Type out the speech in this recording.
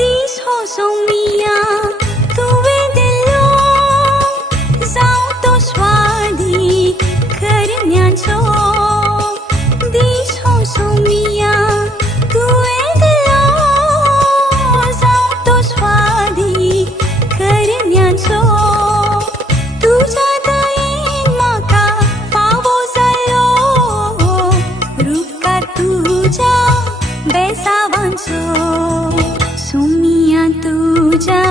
this हो सोमिया तुवे दिलो जाऊ तो स्वादी करण्याचो दिस हो सोमिया तुवे दिलो जाऊ तो स्वादी करण्याचो तुझ्या दयेन म्हाका फावो जालो रूपकार तुझ्या बेसावांचो सोमिया तुझ्या